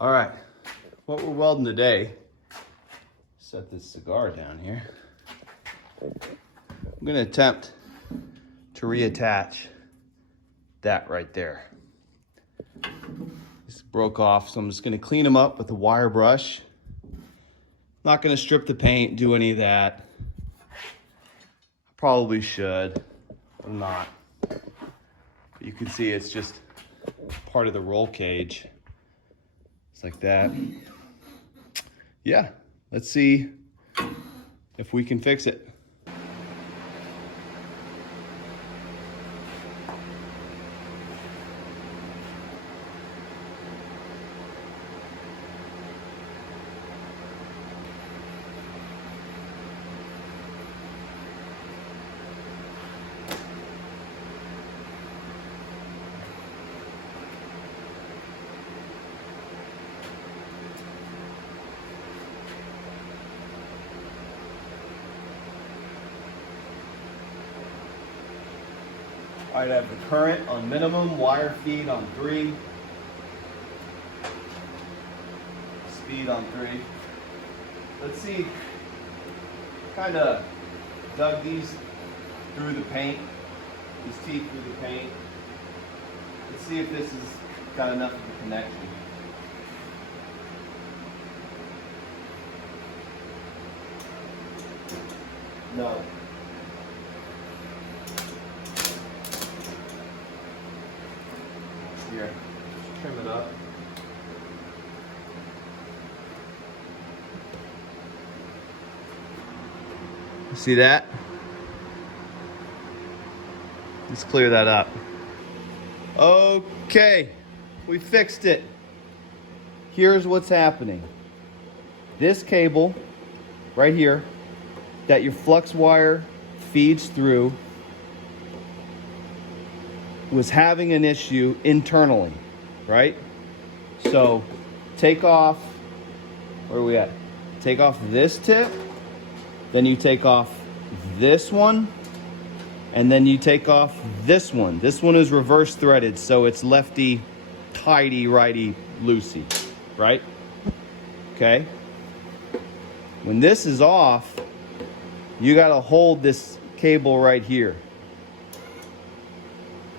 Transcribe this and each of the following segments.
All right, what we're welding today, set this cigar down here. I'm gonna attempt to reattach that right there. This broke off, so I'm just gonna clean them up with a wire brush. Not gonna strip the paint, do any of that. Probably should, I'm not. But you can see it's just part of the roll cage. It's like that. Yeah, let's see if we can fix it. All right, I have the current on minimum, wire feed on 3, speed on 3. Let's see, kind of dug these through the paint, these teeth through the paint. Let's see if this has got enough of a connection. No. Here, just trim it up. See that? Let's clear that up. Okay, we fixed it. Here's what's happening. This cable right here that your flux wire feeds through was having an issue internally, right? So take off, where are we at? Take off this tip, then you take off this one, and then you take off this one. This one is reverse threaded, so it's lefty tighty, righty loosey, right? Okay. When this is off, you gotta hold this cable right here.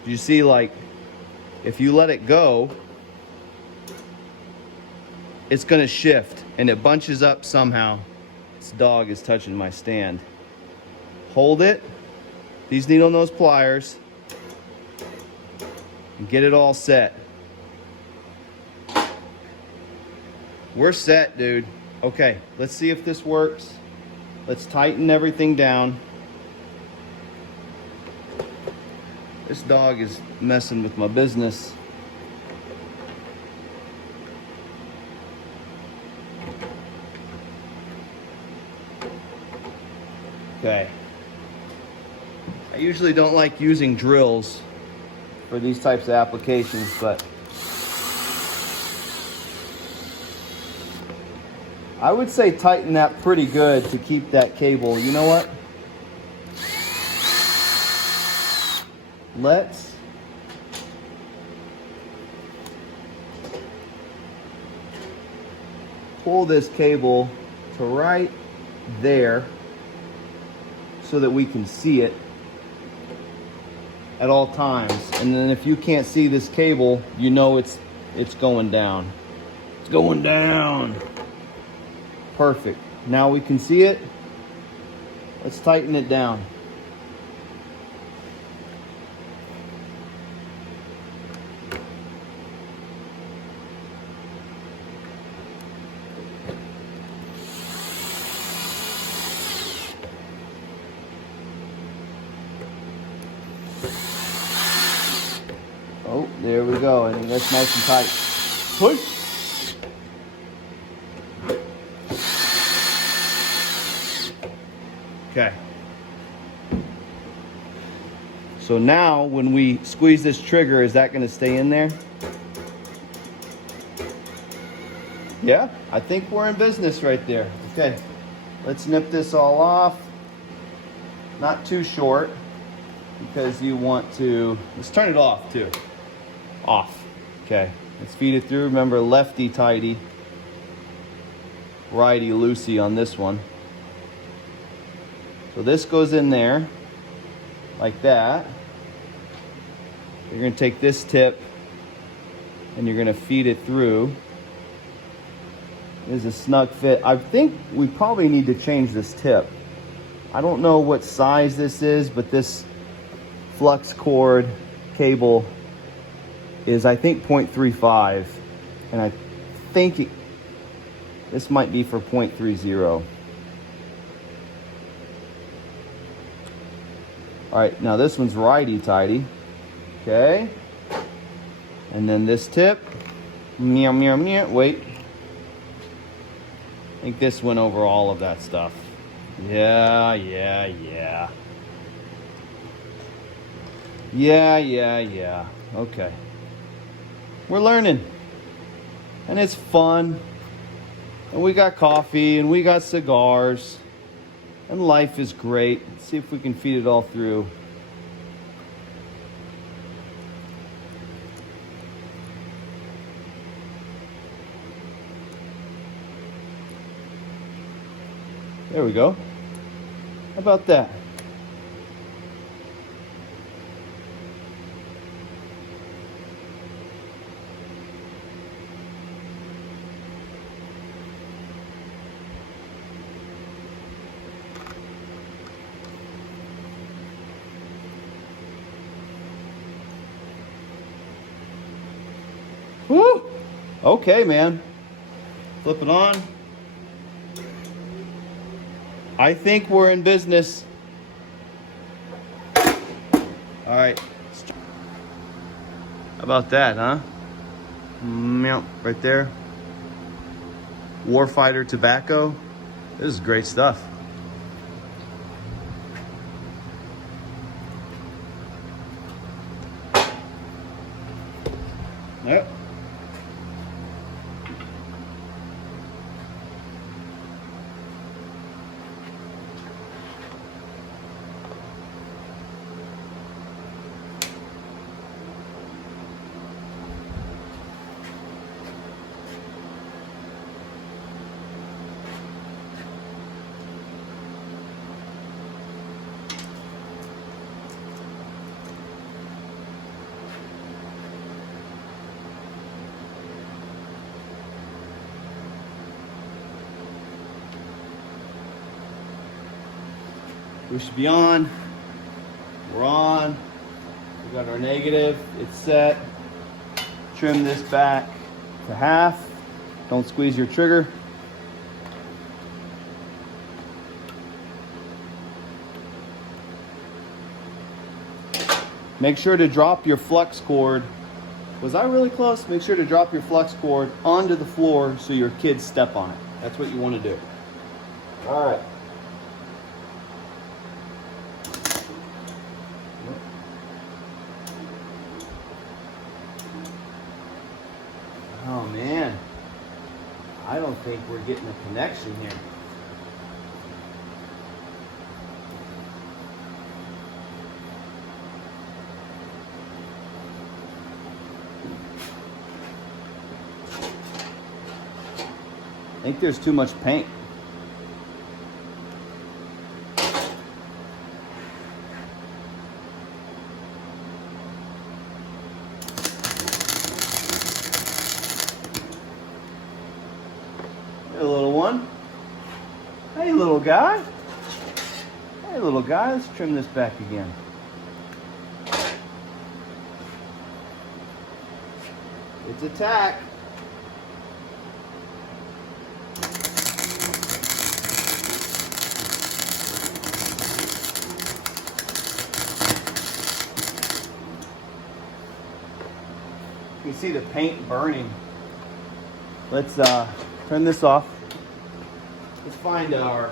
You see, like, if you let it go, it's gonna shift and it bunches up somehow. This dog is touching my stand. Hold it, these needle nose pliers, and get it all set. We're set, dude. Okay, let's see if this works. Let's tighten everything down. This dog is messing with my business. Okay. I usually don't like using drills for these types of applications, but I would say tighten that pretty good to keep that cable. You know what? Let's pull this cable to right there so that we can see it at all times. And then if you can't see this cable, you know it's going down. It's going down. Perfect. Now we can see it. Let's tighten it down. Oh, there we go. I think that's nice and tight. Push. Okay. So now when we squeeze this trigger, is that going to stay in there? Yeah, I think we're in business right there. Okay, let's nip this all off. Not too short, because you want to, let's turn it off too. Off. Okay, Let's feed it through. Remember, lefty tighty, righty loosey on this one. So this goes in there like that. You're going to take this tip and you're going to feed it through. There's a snug fit. I think we probably need to change this tip. I don't know what size this is, but this flux cord cable is, I think, 0.35, and I think this might be for 0.30. All right, now this one's righty-tighty, okay? And then this tip, meow, meow, meow, wait. I think this went over all of that stuff. Yeah. Okay. We're learning. And it's fun. And we got coffee and we got cigars. And life is great. Let's see if we can feed it all through. There we go. How about that? Woo! Okay, man. Flip it on. I think we're in business. All right. How about that, huh? Right there. Warfighter tobacco. This is great stuff. Yep. We should be on. We're on. We got our negative. It's set. Trim this back to half. Don't squeeze your trigger. Make sure to drop your flux cord. Was I really close? Make sure to drop your flux cord onto the floor so your kids step on it. That's what you want to do. All right. Oh man, I don't think we're getting a connection here. I think there's too much paint. Hey, little one. Hey, little guy. Hey, little guy. Let's trim this back again. It's a tack. You can see the paint burning. Let's turn this off. Let's find our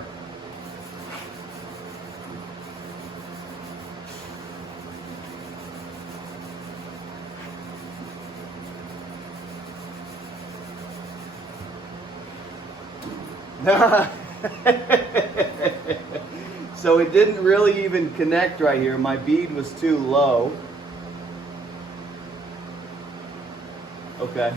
so it didn't really even connect right here. My bead was too low. Okay.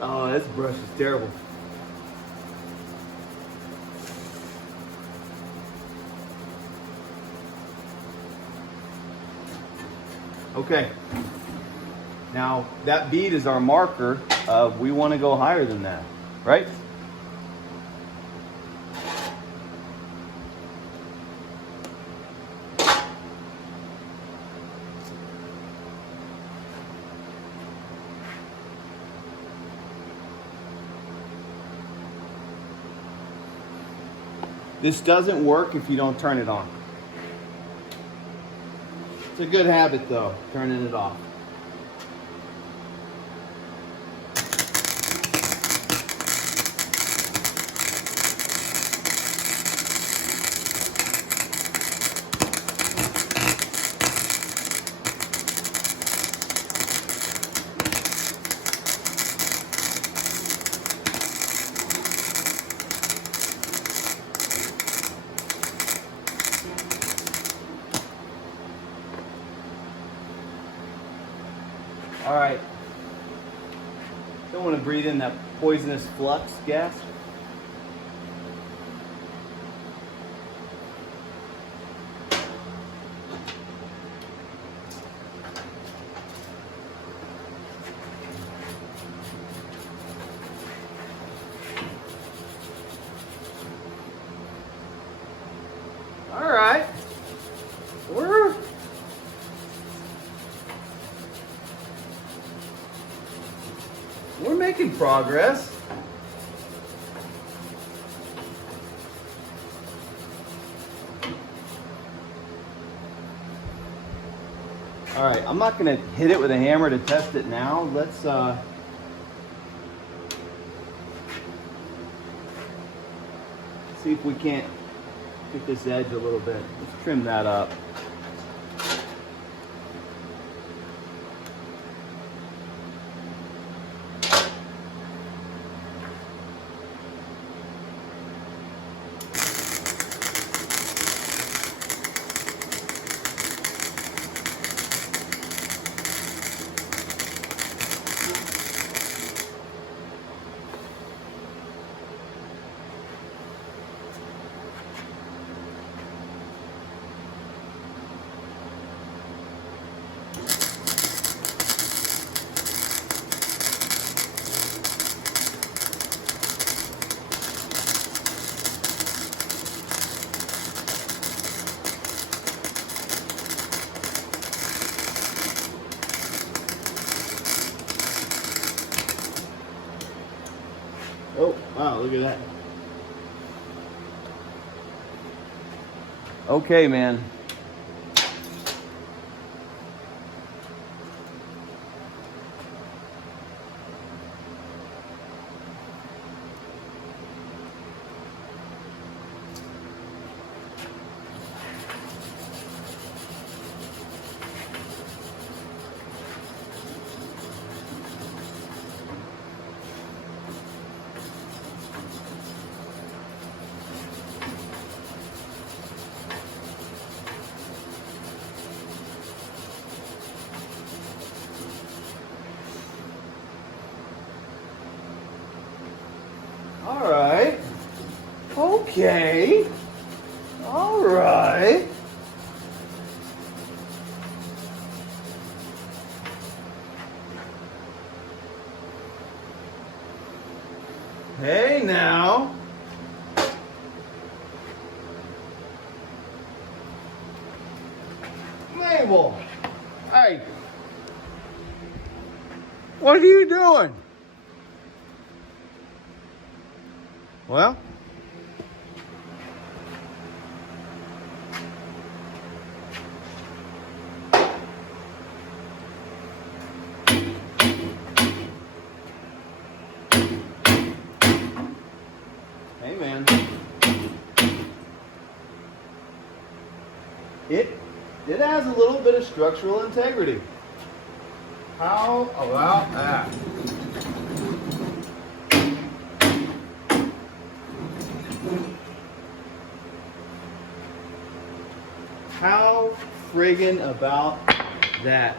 Oh, this brush is terrible. Okay. Now, that bead is our marker of we want to go higher than that, right? This doesn't work if you don't turn it on. It's a good habit though, turning it off. All right. Don't want to breathe in that poisonous flux gas. All right. We're making progress. All right, I'm not going to hit it with a hammer to test it now. Let's see if we can't get this edge a little bit. Let's trim that up. Oh, wow, look at that. Okay, man. All right. Okay. All right. Hey now. Mabel. Hey. What are you doing? Well, hey man, it has a little bit of structural integrity. How about that? How friggin' about that?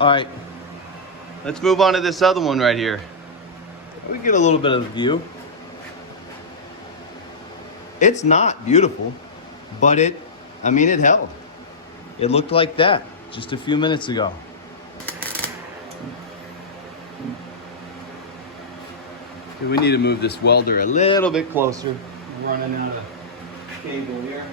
All right, let's move on to this other one right here. We get a little bit of the view. It's not beautiful, but it held. It looked like that just a few minutes ago. We need to move this welder a little bit closer. We're running out of cable here.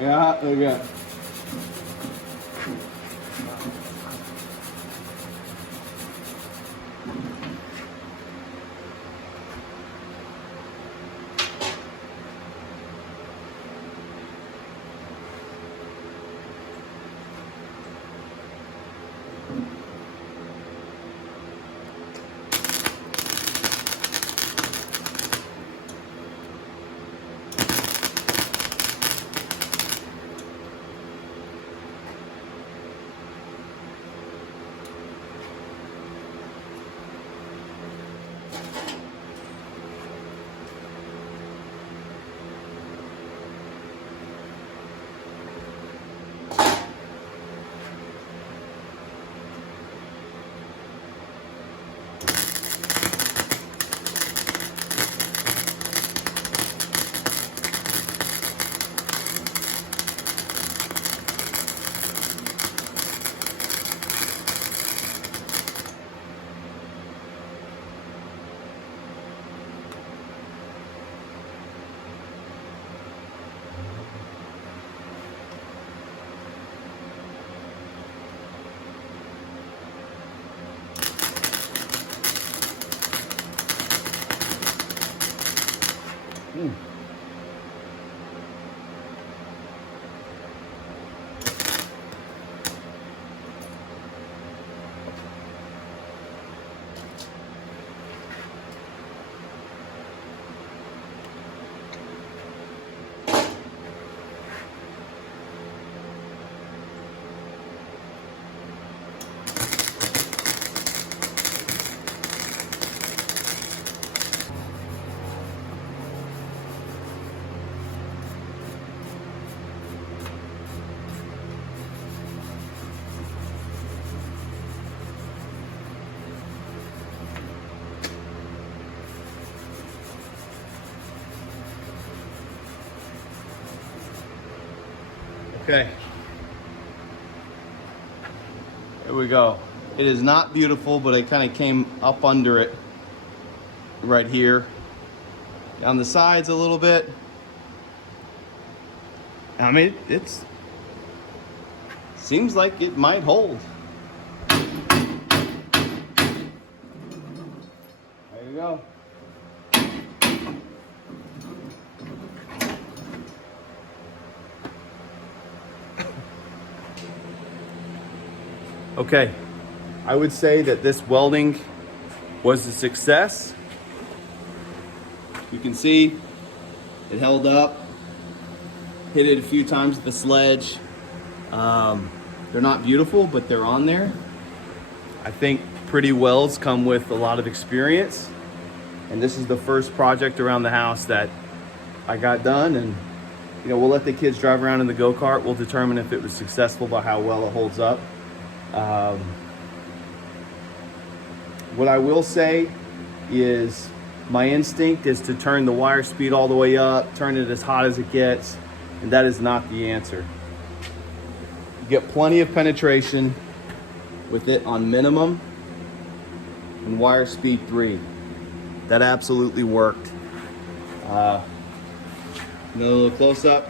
Yeah, there we go. Okay. There we go. It is not beautiful, but I kind of came up under it right here. Down the sides a little bit. I mean, it's seems like it might hold. There you go. Okay, I would say that this welding was a success. You can see it held up. Hit it a few times with the sledge. They're not beautiful, but they're on there. I think pretty welds come with a lot of experience. And this is the first project around the house that I got done. And you know, we'll let the kids drive around in the go-kart. We'll determine if it was successful by how well it holds up. What I will say is my instinct is to turn the wire speed all the way up, turn it as hot as it gets, and that is not the answer. You get plenty of penetration with it on minimum and wire speed 3. That absolutely worked. Another little close-up.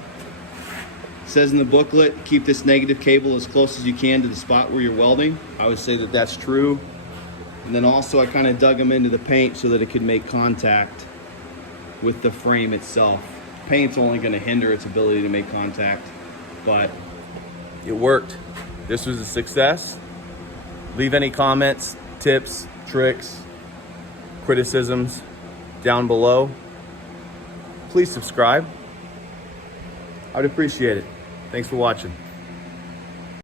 Says in the booklet, keep this negative cable as close as you can to the spot where you're welding. I would say that that's true. And then also I kind of dug them into the paint so that it could make contact with the frame itself. Paint's only going to hinder its ability to make contact. but it worked. This was a success. Leave any comments, tips, tricks, criticisms down below. Please subscribe. I'd appreciate it. Thanks for watching.